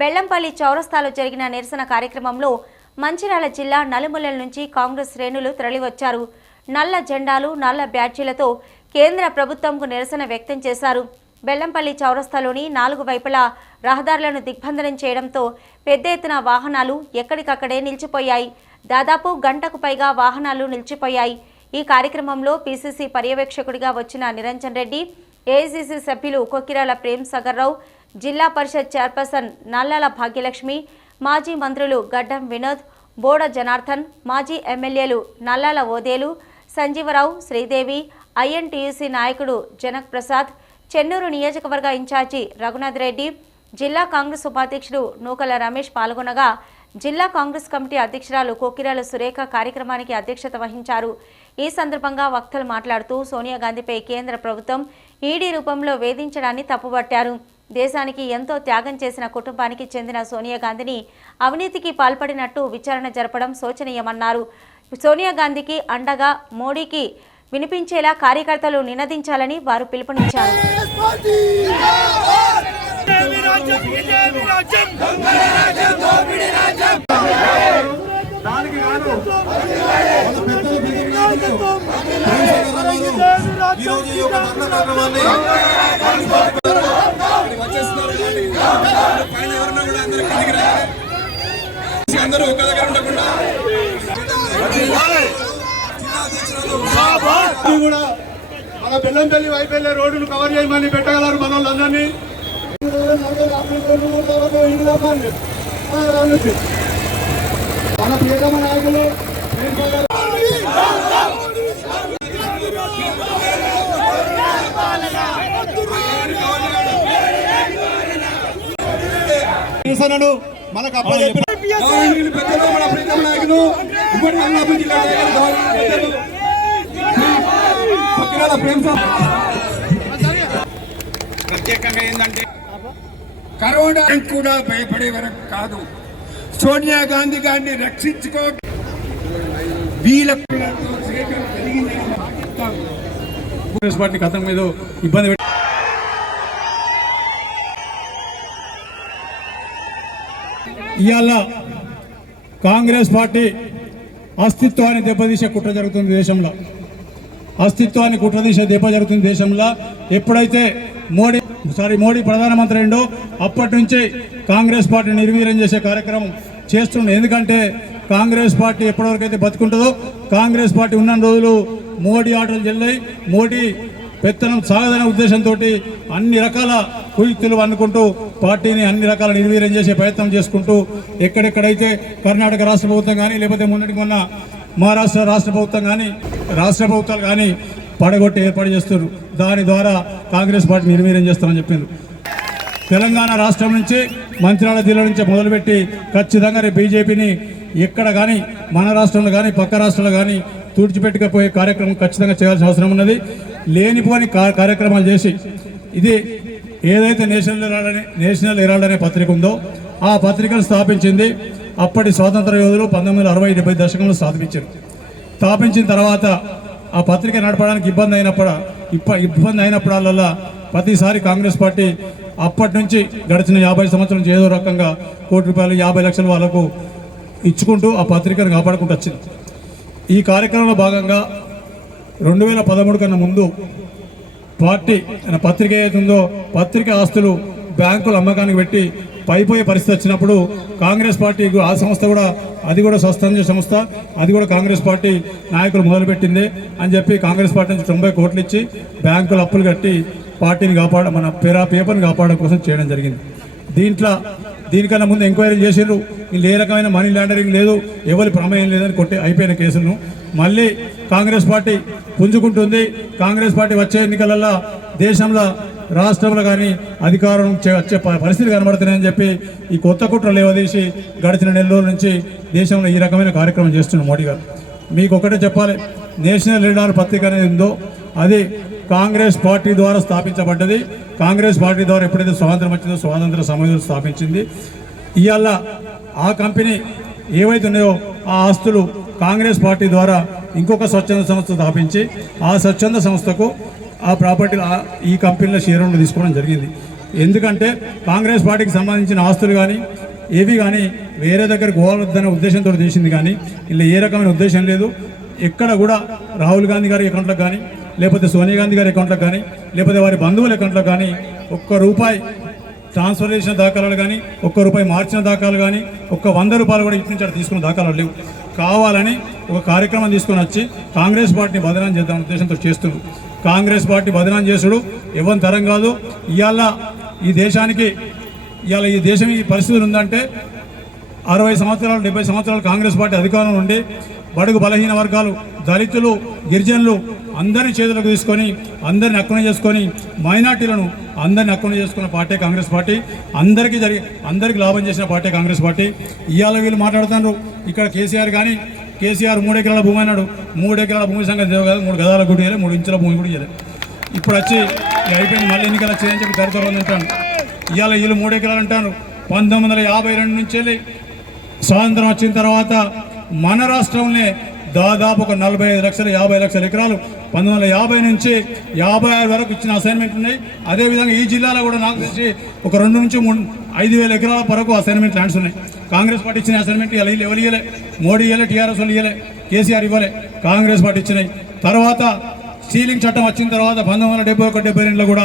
బెల్లంపల్లి చౌరస్తాలో జరిగిన నిరసన కార్యక్రమంలో మంచిర్యాల జిల్లా నలుమూలల నుంచి కాంగ్రెస్ శ్రేణులు తరలివచ్చారు. నల్ల జెండాలు నల్ల బ్యాడ్జీలతో కేంద్ర ప్రభుత్వంకు నిరసన వ్యక్తం చేశారు. బెల్లంపల్లి చౌరస్తాలోని నాలుగు వైపులా రహదారులను దిగ్బంధనం చేయడంతో పెద్ద ఎత్తున వాహనాలు ఎక్కడికక్కడే నిలిచిపోయాయి. దాదాపు గంటకు పైగా వాహనాలు నిలిచిపోయాయి. ఈ కార్యక్రమంలో పీసీసీ పర్యవేక్షకుడిగా వచ్చిన నిరంజన్ రెడ్డి ఏఐసిసి సభ్యులు కొక్కిరాల ప్రేమ్ సాగర్ రావు జిల్లా పరిషత్ చైర్పర్సన్ నల్లల భాగ్యలక్ష్మి మాజీ మంత్రులు గడ్డం వినోద్ బోడ జనార్దన్ మాజీ ఎమ్మెల్యేలు నల్లాల ఓదేలు సంజీవరావు శ్రీదేవి ఐఎన్టీయూసీ నాయకుడు జనక్ ప్రసాద్ చెన్నూరు నియోజకవర్గ ఇన్ఛార్జి రఘునాథ్ రెడ్డి జిల్లా కాంగ్రెస్ ఉపాధ్యక్షుడు నూకల రమేష్ పాల్గొనగా జిల్లా కాంగ్రెస్ కమిటీ అధ్యక్షురాలు కోకిరాల సురేఖ కార్యక్రమానికి అధ్యక్షత వహించారు. ఈ సందర్భంగా వక్తలు మాట్లాడుతూ సోనియా గాంధీపై కేంద్ర ప్రభుత్వం ఈడీ రూపంలో వేధించడాన్ని తప్పుబట్టారు. దేశానికి ఎంతో త్యాగం చేసిన కుటుంబానికి చెందిన సోనియా గాంధీని అవినీతికి పాల్పడినట్టు విచారణ జరపడం శోచనీయమన్నారు. సోనియా గాంధీకి అండగా మోడీకి వినిపించేలా కార్యకర్తలు నినదించాలని వారు పిలుపునిచ్చారు. ఇదేమి మన వచ్చేస్తున్నారు పైన ఎవరన్నా కూడా అందరూ కిందికి రావాలి. అందరూ ఒక్క దగ్గర ఉండకుండా కూడా మన బెల్లంపల్లి వైపల్లి రోడ్డును కవర్ చేయమని పెట్టగలరు మన వాళ్ళందరినీ మన ప్రియతమ నాయకులు నిరసనను మనకు అప్పచెప్పిన గౌరవనీయులు పెద్దలు మన ప్రీతం నాయకులు ఉమ్మడి అమలాపురం జిల్లా నాయకులు గౌరవనీయులు పెద్దలు శ్రీ ప్రేమ్ సార్ ప్రత్యేకంగా ఏంటంటే కరోనా కూడా భయపడే వరకు కాదు. సోనియా గాంధీ గారిని రక్షించుకో వీళ్ళకు కాంగ్రెస్ పార్టీ కథం మీద ఇబ్బంది ఇవాళ కాంగ్రెస్ పార్టీ అస్తిత్వాన్ని దెబ్బతీసే కుట్ర జరుగుతుంది దేశంలో. అస్తిత్వాన్ని కుట్రదీసే దెబ్బ జరుగుతుంది దేశంలో. ఎప్పుడైతే మోడీ సారీ మోడీ ప్రధానమంత్రి అయిండో అప్పటి నుంచి కాంగ్రెస్ పార్టీ నిర్వీర్యం చేసే కార్యక్రమం చేస్తుండే. ఎందుకంటే కాంగ్రెస్ పార్టీ ఎప్పటివరకైతే బతుకుంటుందో కాంగ్రెస్ పార్టీ ఉన్న రోజులు మోడీ ఆటలు చెల్లాయి. మోడీ పెత్తనం సాగదనే ఉద్దేశంతో అన్ని రకాల కుయుక్తులు అనుకుంటూ పార్టీని అన్ని రకాల నిర్వీర్యం చేసే ప్రయత్నం చేసుకుంటూ ఎక్కడెక్కడైతే కర్ణాటక రాష్ట్ర ప్రభుత్వం కానీ లేకపోతే మొన్నటి మొన్న మహారాష్ట్ర రాష్ట్ర ప్రభుత్వం కానీ రాష్ట్ర ప్రభుత్వాలు కానీ పడగొట్టి ఏర్పాటు చేస్తారు దాని ద్వారా కాంగ్రెస్ పార్టీ నిర్వీర్యం చేస్తామని చెప్పింది తెలంగాణ రాష్ట్రం నుంచి మంత్రాల జిల్లా నుంచి మొదలుపెట్టి ఖచ్చితంగా రేపు బీజేపీని ఎక్కడ కానీ మన రాష్ట్రంలో కానీ పక్క రాష్ట్రంలో కానీ తుడిచిపెట్టుకపోయే కార్యక్రమం ఖచ్చితంగా చేయాల్సిన అవసరం ఉన్నది. లేనిపోని కార్యక్రమాలు చేసి ఇది ఏదైతే నేషనల్ హెరాల్డ్ అనే నేషనల్ హెరాల్డ్ అనే పత్రిక ఉందో ఆ పత్రికను స్థాపించింది అప్పటి స్వాతంత్ర యోధులు పంతొమ్మిది వందల అరవై డెబ్బై దశకంలో స్థాపించారు. స్థాపించిన తర్వాత ఆ పత్రిక నడపడానికి ఇబ్బంది అయినప్పుడు ఇప్ప ఇబ్బంది అయినప్పుడల్లా ప్రతిసారి కాంగ్రెస్ పార్టీ అప్పటి నుంచి గడిచిన యాభై సంవత్సరం నుంచి ఏదో రకంగా కోటి రూపాయలు యాభై లక్షల వాళ్ళకు ఇచ్చుకుంటూ ఆ పత్రికను కాపాడుకుంటూ వచ్చింది. ఈ కార్యక్రమంలో భాగంగా రెండు వేల పదమూడు కన్నా ముందు పార్టీ పత్రిక ఏదైతుందో పత్రిక ఆస్తులు బ్యాంకులు అమ్మకానికి పెట్టి పైపోయే పరిస్థితి వచ్చినప్పుడు కాంగ్రెస్ పార్టీ ఆ సంస్థ కూడా అది కూడా స్వస్థంజ సంస్థ అది కూడా కాంగ్రెస్ పార్టీ నాయకులు మొదలుపెట్టింది అని చెప్పి కాంగ్రెస్ పార్టీ నుంచి తొంభై కోట్లు ఇచ్చి బ్యాంకులు అప్పులు కట్టి పార్టీని కాపాడ మన పేరా పేపర్ని కాపాడడం కోసం చేయడం జరిగింది. దీంట్లో దీనికన్నా ముందు ఎంక్వైరీ చేసిండ్రు. వీళ్ళు ఏ రకమైన మనీ లాండరింగ్ లేదు. ఎవరి ప్రమేయం లేదని కొట్టి అయిపోయిన కేసులను. మళ్ళీ కాంగ్రెస్ పార్టీ పుంజుకుంటుంది. కాంగ్రెస్ పార్టీ వచ్చే ఎన్నికలలో దేశంలో రాష్ట్రంలో కానీ అధికారం చే- వచ్చే ప- పరిస్థితి కనబడుతున్నాయని చెప్పి ఈ కొత్త కుట్రలు లేవదీసి గడిచిన నెల రోజుల నుంచి దేశంలో ఈ రకమైన కార్యక్రమం చేస్తున్నారు మోడీ గారు. మీకు ఒకటే చెప్పాలి. నేషనల్ లీడర్ పత్రిక అనేది ఉందో అది కాంగ్రెస్ పార్టీ ద్వారా స్థాపించబడ్డది. కాంగ్రెస్ పార్టీ ద్వారా ఎప్పుడైతే స్వాతంత్రం వచ్చిందో స్వాతంత్ర సమయంలో స్థాపించింది. ఇవాళ ఆ కంపెనీ ఏవైతే ఉన్నాయో ఆ ఆస్తులు కాంగ్రెస్ పార్టీ ద్వారా ఇంకొక స్వచ్ఛంద సంస్థ స్థాపించి ఆ స్వచ్ఛంద సంస్థకు ఆ ప్రాపర్టీ ఈ కంపెనీలో షేర్లను తీసుకోవడం జరిగింది. ఎందుకంటే కాంగ్రెస్ పార్టీకి సంబంధించిన ఆస్తులు కానీ ఏవి కానీ వేరే దగ్గర పోవద్దనే ఉద్దేశంతో చేసింది కానీ ఇలా ఏ రకమైన ఉద్దేశం లేదు. ఎక్కడ కూడా రాహుల్ గాంధీ గారి అకౌంట్లకు కానీ లేకపోతే సోనియా గాంధీ గారి అకౌంట్లకు కానీ లేకపోతే వారి బంధువుల అకౌంట్లకు కానీ ఒక్క రూపాయి ట్రాన్స్ఫర్ చేసిన దాఖలాలు కానీ ఒక్క రూపాయి మార్చిన దాఖలాలు కానీ ఒక్క వంద రూపాయలు కూడా ఇటు నుంచి తీసుకున్న దాఖలాలు లేవు. కావాలని ఒక కార్యక్రమం తీసుకొని వచ్చి కాంగ్రెస్ పార్టీని బదనాం చేద్దాం ఉద్దేశంతో చేస్తుడు కాంగ్రెస్ పార్టీ బదనాం చేసుడు ఎవరి తరం కాదు. ఇవాళ ఈ దేశానికి ఇవాళ ఈ దేశం ఈ పరిస్థితులు ఉందంటే అరవై సంవత్సరాలు డెబ్బై సంవత్సరాలు కాంగ్రెస్ పార్టీ అధికారంలో ఉండి బడుగు బలహీన వర్గాలు దళితులు గిరిజనులు అందరిని చేతులకు తీసుకొని అందరిని అక్కున చేసుకొని మైనార్టీలను అందరిని అక్కున చేసుకున్న పార్టీ కాంగ్రెస్ పార్టీ అందరికీ జరిగి అందరికీ లాభం చేసిన పార్టీ కాంగ్రెస్ పార్టీ. ఇవాళ వీళ్ళు మాట్లాడుతున్నారు ఇక్కడ కేసీఆర్ కానీ కేసీఆర్ మూడెకరాల భూమి అన్నాడు మూడెకరాల భూమి సంగతి కదా మూడు గదాల గుడి మూడు ఇంచుల భూమి కూడా చేయలేదు ఇప్పుడు వచ్చి అయిపోయింది మళ్ళీ ఎన్నికలు వచ్చాయని చెప్పి దరిద్రం అంటాను ఇవాళ ఇల్లు మూడు ఎకరాలు అంటారు. పంతొమ్మిది వందల యాభై రెండు నుంచి వెళ్ళి స్వాతంత్రం వచ్చిన తర్వాత మన రాష్ట్రంలో దాదాపు ఒక నలభై ఐదు లక్షల యాభై లక్షల ఎకరాలు పంతొమ్మిది వందల యాభై నుంచి యాభై ఆరు వరకు ఇచ్చిన అసైన్మెంట్ ఉన్నాయి. అదేవిధంగా ఈ జిల్లాలో కూడా నాకు తెలిసి ఒక రెండు నుంచి మూడు ఐదు వేల ఎకరాల వరకు అసైన్మెంట్ ల్యాండ్స్ ఉన్నాయి. కాంగ్రెస్ పార్టీ ఇచ్చిన అసైన్మెంట్ ఇలా ఎవరు ఇవ్వలే మోడీ ఇవ్వలే టీఆర్ఎస్ వాళ్ళు ఇవ్వలే కేసీఆర్ ఇవ్వలే? కాంగ్రెస్ పార్టీ ఇచ్చినాయి. తర్వాత సీలింగ్ చట్టం వచ్చిన తర్వాత పంతొమ్మిది వందల డెబ్బై ఒకటి డెబ్బై రెండులో కూడా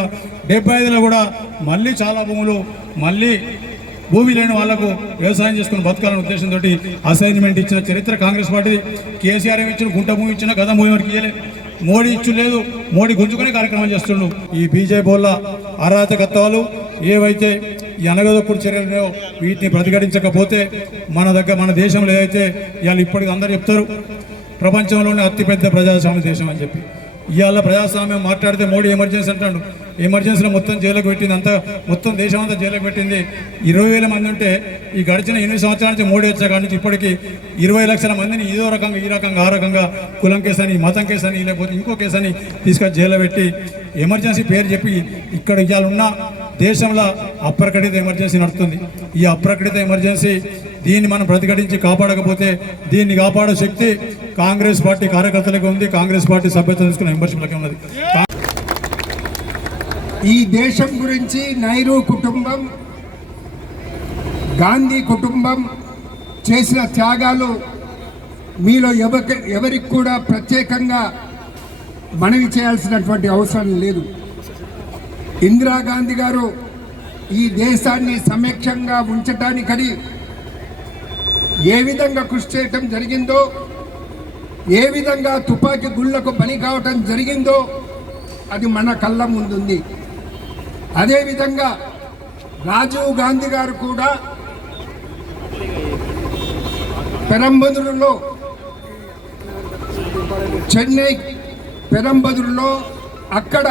డెబ్బై ఐదులో కూడా మళ్ళీ చాలా భూములు మళ్ళీ భూమి లేని వాళ్ళకు వ్యవసాయం చేసుకుని బతకాలనే ఉద్దేశంతో అసైన్మెంట్ ఇచ్చిన చరిత్ర కాంగ్రెస్ పార్టీ. కేసీఆర్ ఏమి ఇచ్చిన గుంట భూమి ఇచ్చిన గద భూమి వరకు ఇయ్యలే. మోడీ ఇచ్చు లేదు మోడీ గుంజుకునే కార్యక్రమం చేస్తుండు. ఈ బీజేపీ వల్ల అరాచకత్వాలు ఏవైతే ఈ చర్యలు వీటిని ప్రతిఘటించకపోతే మన దగ్గర మన దేశంలో ఏదైతే ఇవాళ ఇప్పటికీ అందరూ చెప్తారు ప్రపంచంలోనే అతిపెద్ద ప్రజాస్వామ్య దేశం అని చెప్పి. ఇవాళ ప్రజాస్వామ్యం మాట్లాడితే మోడీ ఎమర్జెన్సీ అంటాడు. ఎమర్జెన్సీలో మొత్తం జైలుకు పెట్టింది అంతా మొత్తం దేశం అంతా జైలుకు పెట్టింది. ఇరవై వేల మంది ఉంటే ఈ గడిచిన ఎనిమిది సంవత్సరాల నుంచి మోడీ వచ్చాక నుంచి ఇప్పటికీ ఇరవై లక్షల మందిని ఏదో రకంగా ఈ రకంగా ఆ రకంగా కులం కేసని మతం కేసని లేకపోతే ఇంకో కేసని తీసుకొని జైల్లో పెట్టి ఎమర్జెన్సీ పేరు చెప్పి ఇక్కడ ఇవాళ ఉన్న దేశంలో అప్రకటిత ఎమర్జెన్సీ నడుస్తుంది ఈ అప్రకటిత ఎమర్జెన్సీ దీన్ని మనం ప్రతిఘటించి కాపాడకపోతే దీన్ని కాపాడే శక్తి కాంగ్రెస్ పార్టీ కార్యకర్తలకు ఉంది. కాంగ్రెస్ పార్టీ సభ్యత్వం తీసుకున్న మెంబర్షిప్లకే ఉన్నది. ఈ దేశం గురించి నైరు కుటుంబం గాంధీ కుటుంబం చేసిన త్యాగాలు మీలో ఎవరి ఎవరికి కూడా ప్రత్యేకంగా మనవి చేయాల్సినటువంటి అవసరం లేదు. ఇందిరాగాంధీ గారు ఈ దేశాన్ని సమేక్షంగా ఉంచటానికని ఏ విధంగా కృషి చేయటం జరిగిందో ఏ విధంగా తుపాకీ గుళ్ళకు బలి కావటం జరిగిందో అది మన కళ్ళ ముందుంది. అదేవిధంగా రాజీవ్ గాంధీ గారు కూడా పెరంబదురులో చెన్నై పెరంబదురులో అక్కడ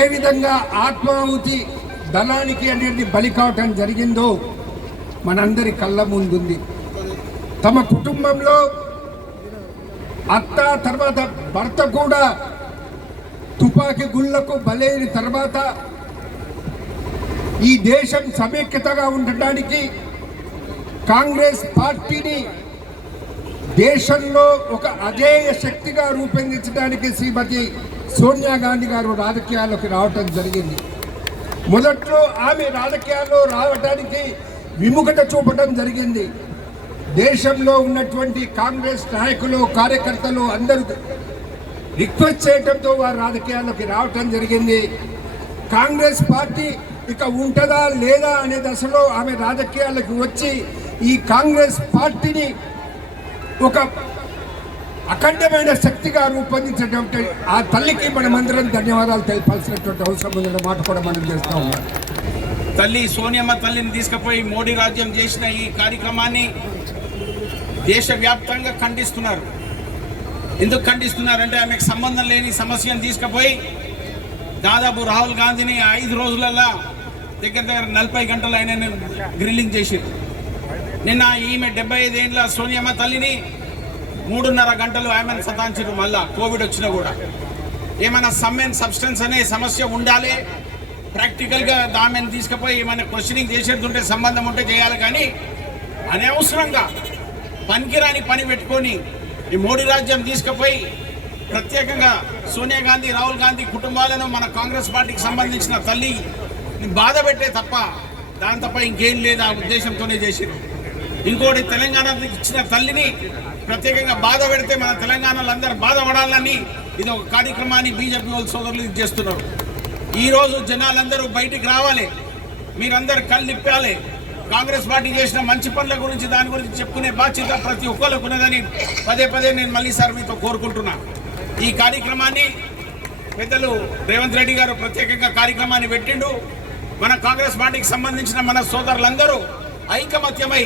ఏ విధంగా ఆత్మాహుతి దళానికి అనేది బలి కావటం జరిగిందో మనందరి కళ్ళ ముందుంది. తమ కుటుంబంలో అత్త తర్వాత భర్త కూడా తుపాకీ గుళ్ళకు బలైన తర్వాత ఈ దేశం సమైక్యతగా ఉండటానికి కాంగ్రెస్ పార్టీని దేశంలో ఒక అజేయ శక్తిగా రూపొందించడానికి శ్రీమతి సోనియా గాంధీ గారు రాజకీయాల్లోకి రావటం జరిగింది. మొదట్లో ఆమె రాజకీయాల్లో రావడానికి విముఖత చూపడం జరిగింది. దేశంలో ఉన్నటువంటి కాంగ్రెస్ నాయకులు కార్యకర్తలు అందరూ రిక్వెస్ట్ చేయడంతో వారు రాజకీయాల్లోకి రావటం జరిగింది. కాంగ్రెస్ పార్టీ ఇక ఉంటుందా లేదా అనే దశలో ఆమె రాజకీయాలకు వచ్చి ఈ కాంగ్రెస్ పార్టీని ఒక అఖండమైన శక్తిగా రూపొందించడం ఆ తల్లికి మనమందరం ధన్యవాదాలు తెలపాల్సినటువంటి అవసరం ఉందన్న మాట కూడా మనం చేస్తూ ఉన్నాం. తల్లి సోనియమ్మ తల్లిని తీసుకుపోయి మోడీ రాజ్యం చేసిన ఈ కార్యక్రమాన్ని దేశవ్యాప్తంగా ఖండిస్తున్నారు. ఎందుకు ఖండిస్తున్నారంటే ఆమెకు సంబంధం లేని సమస్యను తీసుకుపోయి దాదాపు రాహుల్ గాంధీని ఐదు రోజులలో దగ్గర దగ్గర నలభై గంటలు ఆయన గ్రిల్లింగ్ చేసింది నిన్న ఈమె డెబ్బై ఐదేళ్ళ సోనియమ్మ తల్లిని మూడున్నర గంటలు ఆమెను సతాంచారు మళ్ళా కోవిడ్ వచ్చినా కూడా. ఏమైనా సమ్ అండ్ సబ్స్టెన్స్ అనే సమస్య ఉండాలి ప్రాక్టికల్గా ఆమెను తీసుకుపోయి ఏమైనా క్వశ్చనింగ్ చేసేది ఉంటే సంబంధం ఉంటే చేయాలి కానీ అనవసరంగా పనికిరాని పని పెట్టుకొని ఈ మోడీ రాజ్యం తీసుకుపోయి ప్రత్యేకంగా సోనియా గాంధీ రాహుల్ గాంధీ కుటుంబాలను మన కాంగ్రెస్ పార్టీకి సంబంధించిన తల్లి బాధ పెట్టే తప్ప దాని తప్ప ఇంకేం లేదు ఆ ఉద్దేశంతోనే చేసిరు ఇంకోటి తెలంగాణకి ఇచ్చిన తల్లిని ప్రత్యేకంగా బాధ పెడితే మన తెలంగాణలో అందరూ బాధపడాలని ఇది ఒక కార్యక్రమాన్ని బీజేపీ వాళ్ళ సోదరులు ఇది చేస్తున్నారు. ఈరోజు జనాలందరూ బయటికి రావాలి. మీరందరూ కళ్ళు నిప్పాలి కాంగ్రెస్ పార్టీ చేసిన మంచి పనుల గురించి దాని గురించి చెప్పుకునే బాధ్యత ప్రతి ఒక్కరికి ఉన్నదని పదే పదే నేను మళ్ళీ సార్ మీతో కోరుకుంటున్నా. ఈ కార్యక్రమాన్ని పెద్దలు రేవంత్ రెడ్డి గారు ప్రత్యేకంగా కార్యక్రమాన్ని పెట్టిండు. మన కాంగ్రెస్ పార్టీకి సంబంధించిన మన సోదరులందరూ ఐకమత్యమై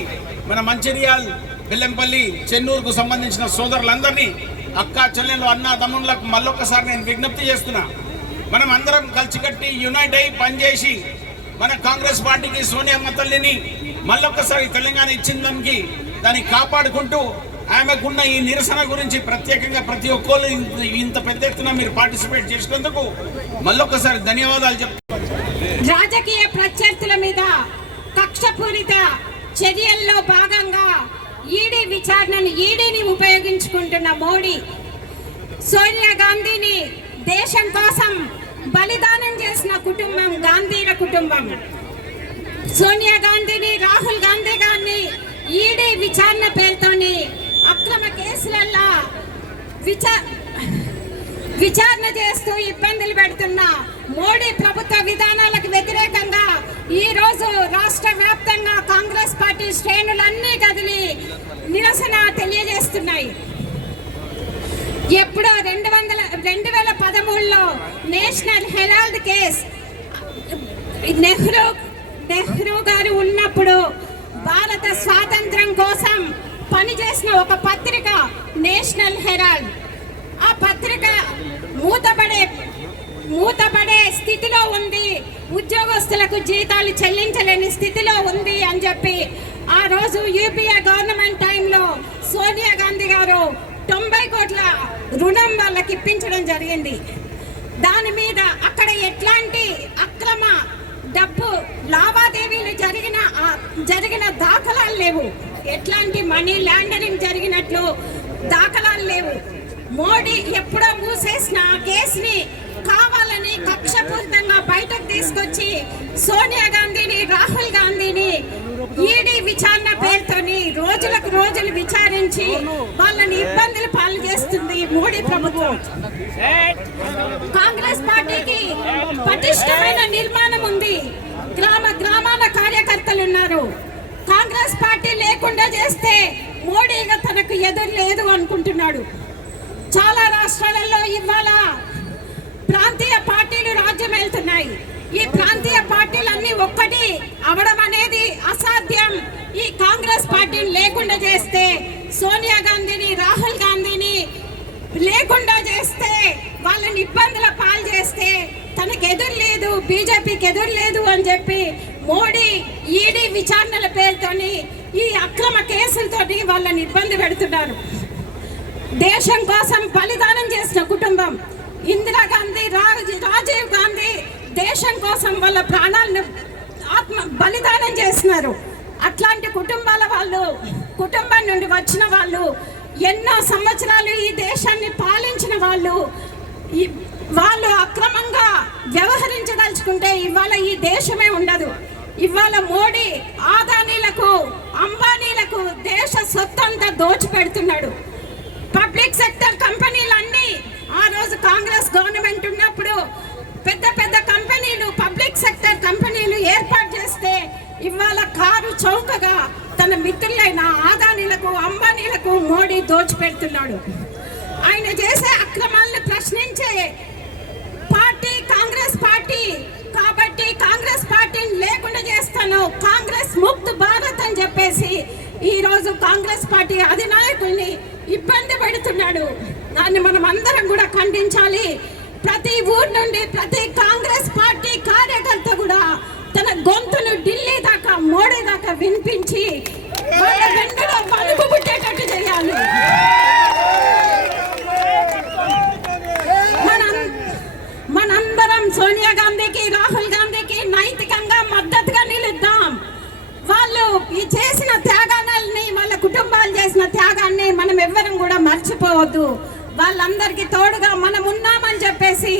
మన మంచిర్యాల్ బెల్లంపల్లి చెన్నూరుకు సంబంధించిన సోదరులందరినీ అక్క చెల్లెలు అన్న తమ్ముళ్ళకు మళ్ళొక్కసారి నేను విజ్ఞప్తి చేస్తున్నా. మనం అందరం కలిసికట్టి యునైట్ అయి పనిచేసి మన కాంగ్రెస్ పార్టీకి సోనియమ్మ తల్లిని మళ్ళొక్కసారి తెలంగాణ ఇచ్చిందానికి దాన్ని కాపాడుకుంటూ ఆమెకున్న ఈ నిరసన గురించి ప్రత్యేకంగా ప్రతి ఒక్కరు ఇంత- ఇంత పెద్ద ఎత్తున మీరు పార్టిసిపేట్ చేసినందుకు మళ్ళొక్కసారి ధన్యవాదాలు చెప్తాను రాజకీయ ప్రత్యర్థుల మీద కక్షపూరిత చర్యల్లో భాగంగా ఈడీ విచారణను ఈడీని ఉపయోగించుకుంటున్న మోడీ సోనియా గాంధీని దేశం కోసం బలిదానం చేసిన కుటుంబం గాంధీల కుటుంబం. సోనియా గాంధీని రాహుల్ గాంధీ గారిని ఈడీ విచారణ పేరుతోని అక్రమ కేసులల్లా విచా విచారణ చేస్తూ ఇబ్బందులు పెడుతున్న మోడీ ప్రభుత్వ విధానాలకు వ్యతిరేకంగా ఈ రోజు రాష్ట్ర వ్యాప్తంగా కాంగ్రెస్ పార్టీ శ్రేణులన్నీ కదిలి నిరసన తెలియజేస్తున్నాయి. ఎప్పుడో రెండు వందల రెండు వేల పదమూడులో National Herald case. Nehru Nehru గారు ఉన్నప్పుడు భారత స్వాతంత్రం కోసం పనిచేసిన ఒక పత్రిక నేషనల్ హెరాల్డ్. ఆ పత్రిక మూతపడే మూతపడే స్థితిలో ఉంది. ఉద్యోగస్తులకు జీతాలు చెల్లించలేని స్థితిలో ఉంది అని చెప్పి ఆ రోజు యూపీఏ గవర్నమెంట్ టైంలో సోనియా గాంధీ గారు తొంభై కోట్ల రుణం వాళ్ళకి ఇప్పించడం జరిగింది. దాని మీద అక్కడ ఎట్లాంటి అక్రమ డబ్బు లావాదేవీలు జరిగిన జరిగిన దాఖలాలు లేవు. ఎట్లాంటి మనీ లాండరింగ్ జరిగినట్లు దాఖలాలు లేవు. మోడీ ఎప్పుడో మూసేసిన కేసుని కావాలని కక్షపూరితంగా బయటకు తీసుకొచ్చి సోనియా గాంధీని రాహుల్ గాంధీని ఈడీ విచారణ పేరుతోని రోజులకు రోజులు విచారించి వాళ్ళని ఇబ్బందులు పాలు చేస్తుంది మోడీ ప్రభుత్వం. కాంగ్రెస్ పార్టీకి పటిష్టమైన నిర్మాణం ఉంది. గ్రామ గ్రామాల కార్యకర్తలు ఉన్నారు. కాంగ్రెస్ పార్టీ లేకుండా చేస్తే మోడీగా తనకు ఎదురు లేదు అనుకుంటున్నాడు. చాలా రాష్ట్రాలలో ఇవాళ ప్రాంతీయ పార్టీలు రాజ్యం వెళ్తున్నాయి. ఈ ప్రాంతీయ పార్టీ పార్టీలన్నీ ఒక్కటి అవడం అనేది అసాధ్యం. ఈ కాంగ్రెస్ పార్టీని లేకుండా చేస్తే సోనియా గాంధీని రాహుల్ గాంధీని లేకుండా చేస్తే వాళ్ళని ఇబ్బందుల పాలు చేస్తే తనకు ఎదురు లేదు బీజేపీకి ఎదురు లేదు అని చెప్పి మోడీ ఈడీ విచారణల పేరుతోని ఈ అక్రమ కేసులతోని వాళ్ళని ఇబ్బంది పెడుతున్నారు. దేశం కోసం బలిదానం చేసిన కుటుంబం ఇందిరాగాంధీ రాజీవ్ గాంధీ దేశం కోసం వాళ్ళ ప్రాణాలను ఆత్మ బలిదానం చేస్తున్నారు. అట్లాంటి కుటుంబాల వాళ్ళు కుటుంబం నుండి వచ్చిన వాళ్ళు ఎన్నో సంవత్సరాలు ఈ దేశాన్ని పాలించిన వాళ్ళు వాళ్ళు అక్రమంగా వ్యవహరించదలుచుకుంటే ఇవాళ ఈ దేశమే ఉండదు. ఇవాళ మోడీ ఆదానీలకు అంబానీలకు దేశ సొత్తంతా దోచిపెడుతున్నాడు. పబ్లిక్ సెక్టర్ కంపెనీలన్నీ ఆ రోజు కాంగ్రెస్ గవర్నమెంట్ ఉన్నప్పుడు పెద్ద పెద్ద కంపెనీలు పబ్లిక్ సెక్టర్ కంపెనీలు ఏర్పాటు చేస్తే ఇవాళ కారు చౌకగా తన మిత్రులైన ఆదానీలకు అంబానీలకు మోడీ దోచిపెడుతున్నాడు. ఆయన చేసే అక్రమాలను ప్రశ్నించే పార్టీ కాంగ్రెస్ పార్టీ కాబట్టి కాంగ్రెస్ పార్టీని లేకుండా చేస్తాను కాంగ్రెస్ ముక్త్ భారత్ అని చెప్పేసి ఈరోజు కాంగ్రెస్ పార్టీ అధినాయకుల్ని ఇబ్బంది పెడుతున్నాడు. దాన్ని మనం అందరం కూడా ఖండించాలి. ప్రతి ఊరు నుండి ప్రతి కాంగ్రెస్ పార్టీ కార్యకర్త కూడా తన గొంతును ఢిల్లీ దాకా మోడీ దాకా వినిపించి వాళ్ళ వెంటనే పలుకు పుట్టేటట్టు చేయాలి. మనం మనందరం సోనియా గాంధీకి రాహుల్ గాంధీకి నైతికంగా మద్దతుగా నిలుద్దాం. వాళ్ళు ఈ చేసిన త్యాగాలని వాళ్ళ కుటుంబాలు చేసిన త్యాగాన్ని మనం ఎవ్వరం కూడా మర్చిపోవద్దు. వాళ్ళందరికీ తోడుగా మనం చెప్పేసి